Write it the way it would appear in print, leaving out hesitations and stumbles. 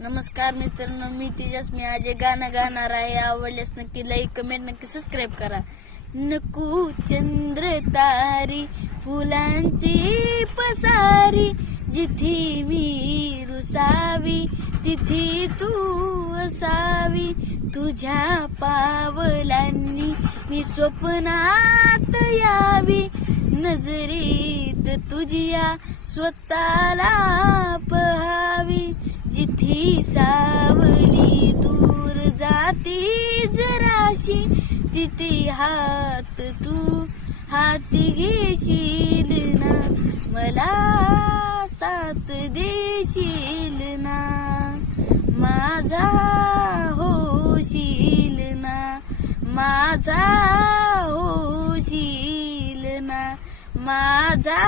नमस्कार मित्रांनो, मी तेजस. मी आज एक गाणं गाणार आहे. आवडल्यास नक्की लाईक, कमेंट, नक्की सबस्क्राईब करा. नको चंद्र तारी फुलांची पसारी, जिथे मी रुसावी तिथे तू असावी. तुझ्या पावलांनी मी स्वप्नात यावी, नजरेत तुझ्या स्वतःला पहावी. जिथे सावली दूर जाती जराशी, तिथे हात तू हाती घेशील ना, मला साथ देशील ना, माझा होशील ना, माझा होशील ना, माझा